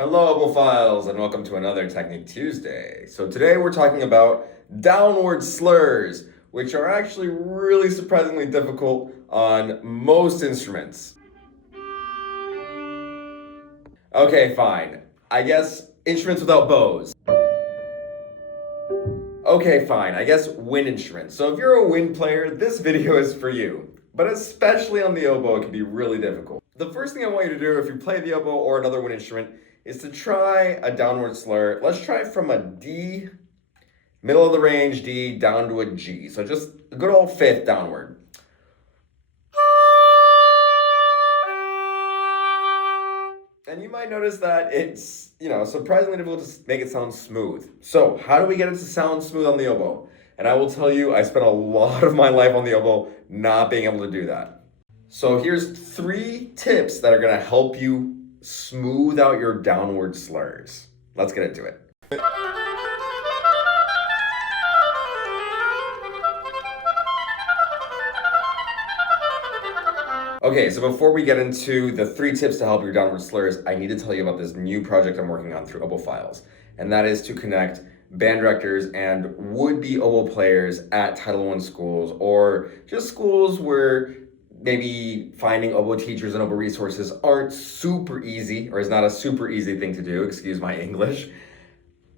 Hello, Opophiles, and welcome to another Technique Tuesday. So today we're talking about downward slurs, which are actually really surprisingly difficult on most instruments. Okay, fine. I guess instruments without bows. Okay, fine. I guess wind instruments. So if you're a wind player, this video is for you. But especially on the oboe, it can be really difficult. The first thing I want you to do if you play the oboe or another wind instrument is to try a downward slur. Let's try it from a D, middle of the range D, down to a G. So just a good old fifth downward. And you might notice that it's, surprisingly difficult to make it sound smooth. So how do we get it to sound smooth on the oboe? And I will tell you, I spent a lot of my life on the oboe not being able to do that. So here's 3 tips that are gonna help you smooth out your downward slurs. Let's get into it. Okay, so before we get into the 3 tips to help your downward slurs, I need to tell you about this new project I'm working on through Oboe Files, and that is to connect band directors and would-be oboe players at Title I schools, or just schools where maybe finding oboe teachers and oboe resources aren't super easy, or is not a super easy thing to do, excuse my English.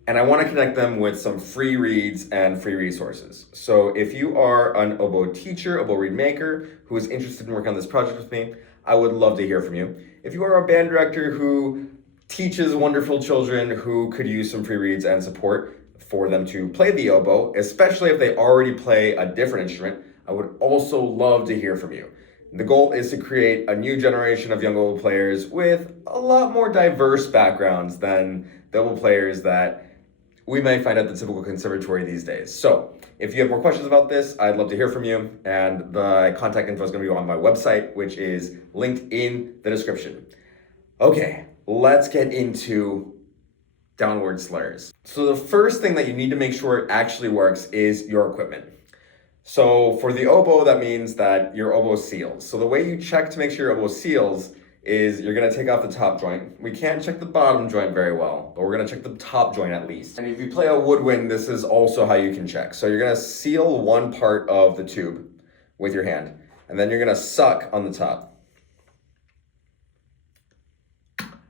And I want to connect them with some free reads and free resources. So if you are an oboe teacher, oboe reed maker, who is interested in working on this project with me, I would love to hear from you. If you are a band director who teaches wonderful children who could use some free reads and support for them to play the oboe, especially if they already play a different instrument, I would also love to hear from you. The goal is to create a new generation of young oboe players with a lot more diverse backgrounds than the oboe players that we might find at the typical conservatory these days. So if you have more questions about this, I'd love to hear from you. And the contact info is going to be on my website, which is linked in the description. Okay, let's get into downward slurs. So the first thing that you need to make sure it actually works is your equipment. So for the oboe, that means that your oboe seals. So the way you check to make sure your oboe seals is you're gonna take off the top joint. We can't check the bottom joint very well, but we're gonna check the top joint at least. And if you play a woodwind, this is also how you can check. So you're gonna seal one part of the tube with your hand, and then you're gonna suck on the top.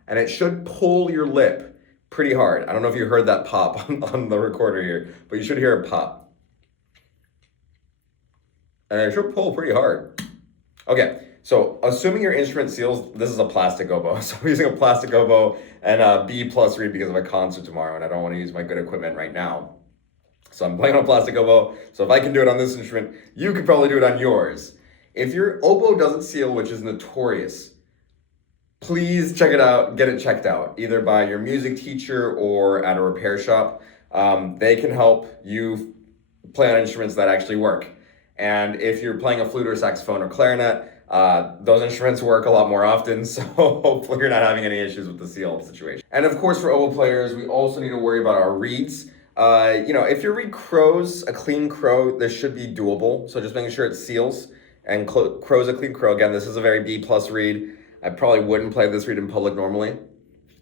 And it should pull your lip pretty hard. I don't know if you heard that pop on the recorder here, but you should hear it pop. And it should pull pretty hard. Okay. So assuming your instrument seals, this is a plastic oboe. So I'm using a plastic oboe and a B+ reed because of a concert tomorrow, and I don't want to use my good equipment right now. So I'm playing on a plastic oboe. So if I can do it on this instrument, you could probably do it on yours. If your oboe doesn't seal, which is notorious, please check it out, get it checked out, either by your music teacher or at a repair shop. They can help you play on instruments that actually work. And if you're playing a flute or saxophone or clarinet, those instruments work a lot more often, so hopefully you're not having any issues with the seal situation. And of course, for oboe players, we also need to worry about our reeds. If your reed crows a clean crow, this should be doable. So just making sure it seals and crows a clean crow. Again, this is a very B+ reed. I probably wouldn't play this reed in public normally,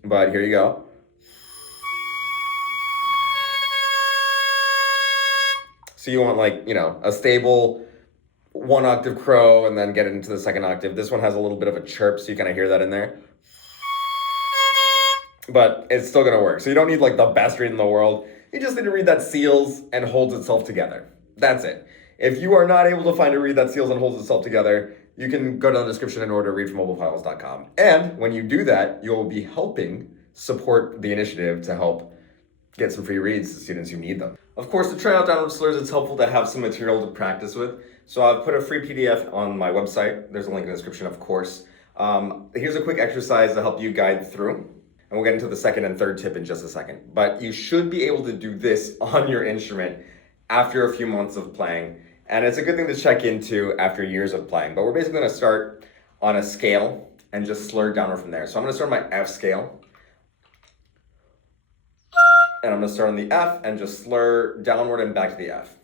but here you go. So you want a stable 1 octave crow and then get it into the 2nd octave. This one has a little bit of a chirp, so you kind of hear that in there. But it's still gonna work. So you don't need the best reed in the world. You just need a reed that seals and holds itself together. That's it. If you are not able to find a reed that seals and holds itself together, you can go down the description and order a reed from oboefiles.com. And when you do that, you'll be helping support the initiative to help get some free reads to students who need them. Of course, to try out downward slurs, it's helpful to have some material to practice with. So I've put a free PDF on my website. There's a link in the description, of course. Here's a quick exercise to help you guide through. And we'll get into the 2nd and 3rd tip in just a second. But you should be able to do this on your instrument after a few months of playing. And it's a good thing to check into after years of playing. But we're basically gonna start on a scale and just slur downward from there. So I'm gonna start on my F scale. And I'm gonna start on the F and just slur downward and back to the F.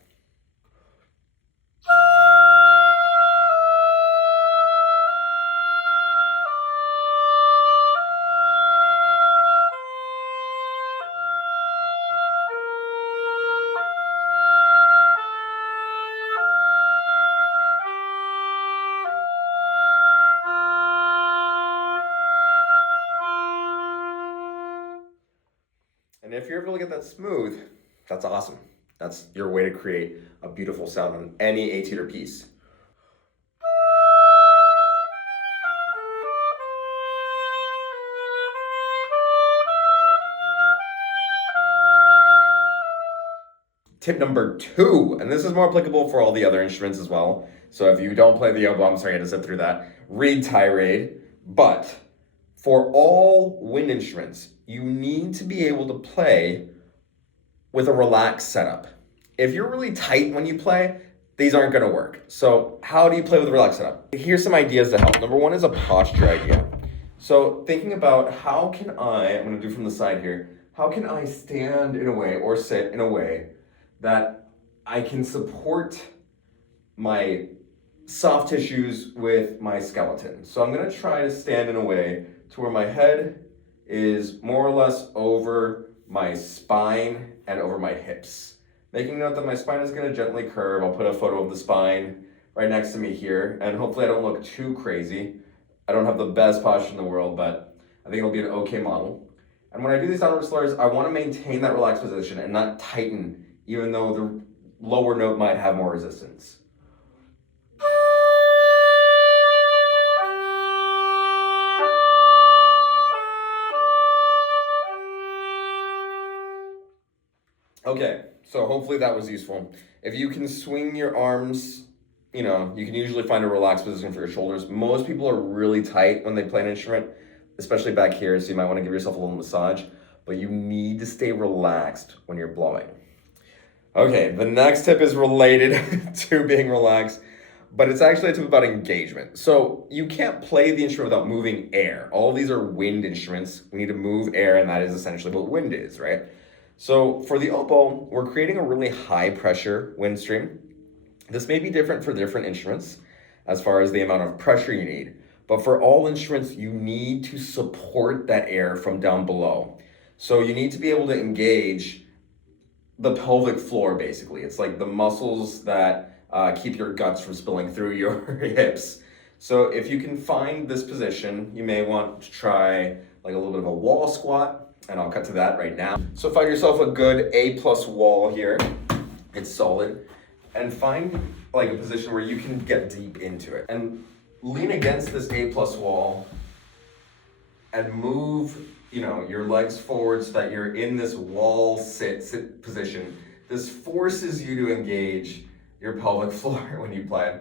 And if you're able to get that smooth, that's awesome. That's your way to create a beautiful sound on any etude piece. Tip number 2, and this is more applicable for all the other instruments as well. So if you don't play the oboe, I'm sorry I had to sit through that. Read tirade. But for all wind instruments, you need to be able to play with a relaxed setup. If you're really tight when you play, these aren't going to work. So how do you play with a relaxed setup? Here's some ideas to help. Number 1 is a posture idea. So thinking about I'm going to do from the side here, how can I stand in a way or sit in a way that I can support my soft tissues with my skeleton. So I'm going to try to stand in a way to where my head is more or less over my spine and over my hips. Making note that my spine is going to gently curve. I'll put a photo of the spine right next to me here, and hopefully I don't look too crazy. I don't have the best posture in the world, but I think it'll be an okay model. And when I do these downward slurs, I want to maintain that relaxed position and not tighten, even though the lower note might have more resistance. Okay, so hopefully that was useful. If you can swing your arms, you can usually find a relaxed position for your shoulders. Most people are really tight when they play an instrument, especially back here, so you might want to give yourself a little massage, but you need to stay relaxed when you're blowing. Okay, the next tip is related to being relaxed, but it's actually a tip about engagement. So you can't play the instrument without moving air. All of these are wind instruments. We need to move air, and that is essentially what wind is, right? So for the oboe, we're creating a really high pressure wind stream. This may be different for different instruments as far as the amount of pressure you need, but for all instruments, you need to support that air from down below. So you need to be able to engage the pelvic floor, basically. It's like the muscles that keep your guts from spilling through your hips. So if you can find this position, you may want to try like a little bit of a wall squat, and I'll cut to that right now. So find yourself a good A+ wall here. It's solid. And find like a position where you can get deep into it. And lean against this A+ wall and move your legs forward so that you're in this wall sit position. This forces you to engage your pelvic floor when you play.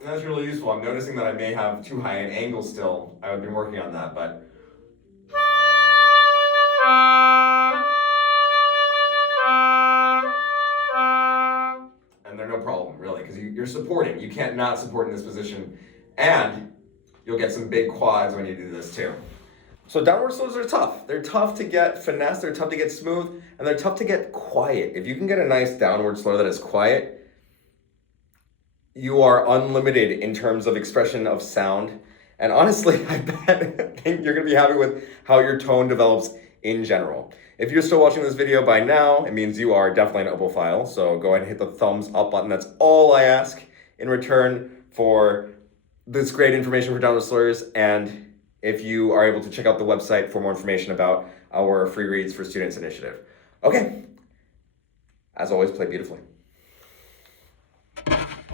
And that's really useful. I'm noticing that I may have too high an angle still. I've been working on that, but they're no problem, really, because you're supporting. You can't not support in this position, and you'll get some big quads when you do this too. So downward slurs are tough. They're tough to get finesse, they're tough to get smooth, and they're tough to get quiet. If you can get a nice downward slur that is quiet, you are unlimited in terms of expression of sound. And honestly, I bet you're gonna be happy with how your tone develops in general. If you're still watching this video by now, it means you are definitely an oboephile, so go ahead and hit the thumbs up button. That's all I ask in return for this great information for downward slurs, and if you are able to check out the website for more information about our free reads for students initiative. Okay, as always, play beautifully.